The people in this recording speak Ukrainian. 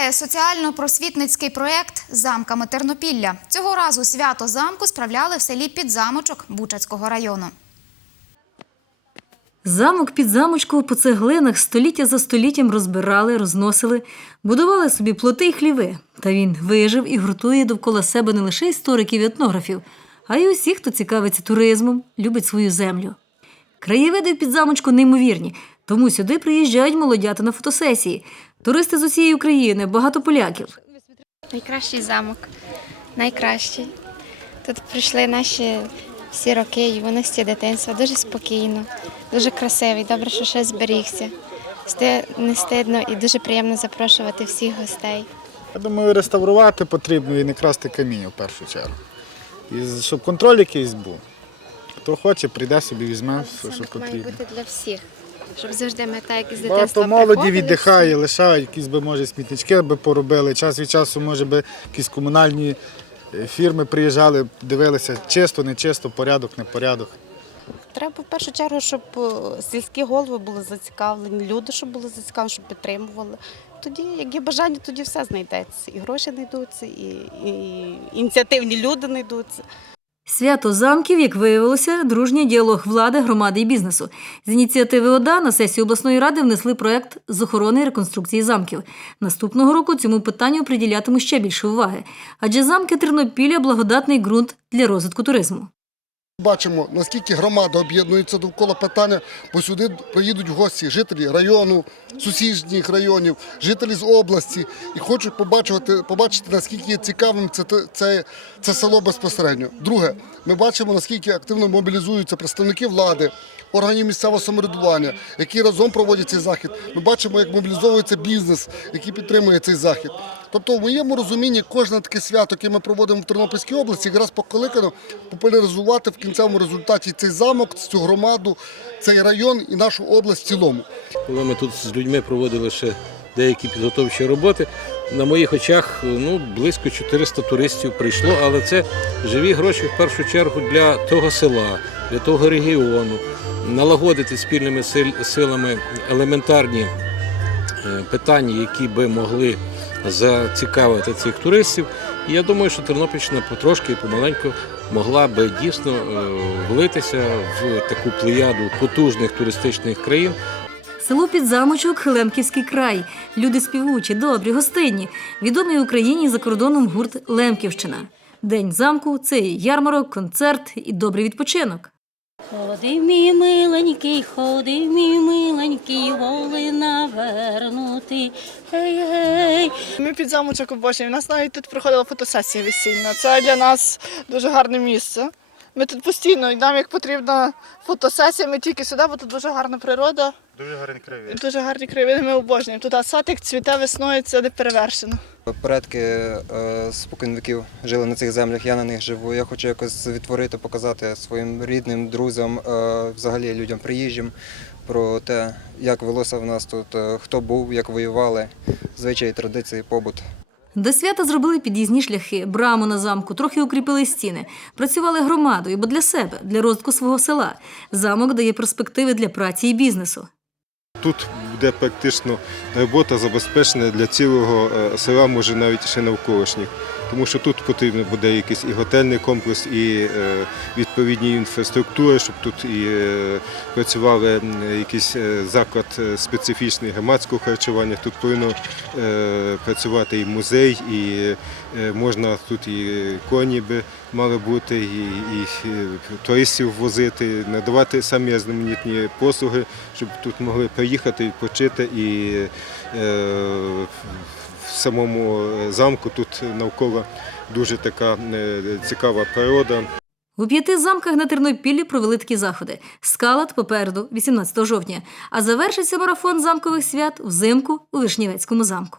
Триває соціально-просвітницький проєкт Замками Тернопілля. Цього разу свято замку справляли в селі Підзамочок Бучацького району. Замок під замочку по цеглинах століття за століттям розбирали, розносили, будували собі плоти й хліви. Та він вижив і гуртує довкола себе не лише істориків і етнографів, а й усіх, хто цікавиться туризмом, любить свою землю. Краєвиди в підзамочку неймовірні, тому сюди приїжджають молодята на фотосесії. Туристи з усієї України, багато поляків. Найкращий замок, найкращий. Тут пройшли наші всі роки юності, дитинства. Дуже спокійно, дуже красивий. Добре, що ще зберігся. Не стидно і дуже приємно запрошувати всіх гостей. Я думаю, реставрувати потрібно і не красти каміння в першу чергу. І щоб контроль якийсь був. Хто хоче, прийде собі, візьме, все, що Замок має потрібно. бути для всіх, щоб завжди ми так, як з Багато молоді приходили віддихає, лишають, якісь би, може, смітнички би поробили. Час від часу, може би, якісь комунальні е, фірми приїжджали, дивилися, чисто, не чисто, порядок, не порядок. Треба в першу чергу, щоб е, сільські голови були зацікавлені, люди, щоб були зацікавлені, щоб підтримували. Тоді, як є бажання, тоді все знайдеться. І гроші знайдуться, і, і ініціативні люди знайдуться. Свято замків, як виявилося, дружній діалог влади, громади і бізнесу. З ініціативи ОДА на сесію обласної ради внесли проект з охорони і реконструкції замків. Наступного року цьому питанню приділятимуть ще більше уваги, адже замки Тернопілля благодатний ґрунт для розвитку туризму. Бачимо, наскільки громада об'єднується довкола питання, бо сюди приїдуть гості, жителі району, сусідніх районів, жителі з області і хочуть побачити, побачити наскільки є цікавим це, це, це село безпосередньо. Друге, ми бачимо, наскільки активно мобілізуються представники влади, органів місцевого самоврядування, які разом проводять цей захід. Ми бачимо, як мобілізовується бізнес, який підтримує цей захід. Тобто, в моєму розумінні, кожне таке свято, яке ми проводимо в Тернопільській області, якраз покликано популяризувати в кінцевому результаті цей замок, цю громаду, цей район і нашу область в цілому. коли ми тут з людьми проводили ще деякі підготовчі роботи, на моїх очах ну, близько 400 туристів прийшло, але це живі гроші в першу чергу для того села, для того регіону, налагодити спільними силами елементарні е, питання, які би могли зацікавити цих туристів. І я думаю, що Тернопільщина потрошки і помаленьку могла би дійсно е, влитися в таку плеяду потужних туристичних країн, Село Підзамочок, Лемківський край. Люди співучі, добрі, гостинні. Відомий в Україні і за кордоном гурт Лемківщина. День замку це і ярмарок, концерт і добрий відпочинок. Ходи, мій миленький, ходи, мій миленький, воли навернути. Гей, гей. Ми під замочок обожнюємо. У нас навіть тут проходила фотосесія весільна. Це для нас дуже гарне місце. Ми тут постійно, і нам як потрібна фотосесія, ми тільки сюди, бо тут дуже гарна природа, Дуже гарний краєвид. дуже гарні краєвиди, ми обожнюємо. Тут садик цвіте весною, це не перевершено. Предки е, споконвіків жили на цих землях, я на них живу. Я хочу якось відтворити, показати своїм рідним, друзям, е, взагалі людям приїжджим про те, як велося в нас тут, е, хто був, як воювали, звичаї, традиції, побут. До свята зробили під'їзні шляхи, браму на замку, трохи укріпили стіни. Працювали громадою, бо для себе, для розвитку свого села. Замок дає перспективи для праці і бізнесу. Тут буде практично робота забезпечена для цілого е, села, може навіть ще навколишніх. Тому що тут потрібно буде якийсь і готельний комплекс, і е, відповідні інфраструктури, щоб тут і е, працювали якийсь е, заклад специфічний громадського харчування. Тут повинно працювати і музей, і можна тут і коні би мали бути, і, і туристів возити, надавати самі різноманітні послуги, щоб тут могли приїхати, відпочити і самому е, замку тут навколо дуже така е, цікава природа. У п'яти замках на Тернопіллі провели такі заходи. Скалат попереду, 18 жовтня. А завершиться марафон замкових свят взимку у Вишнівецькому замку.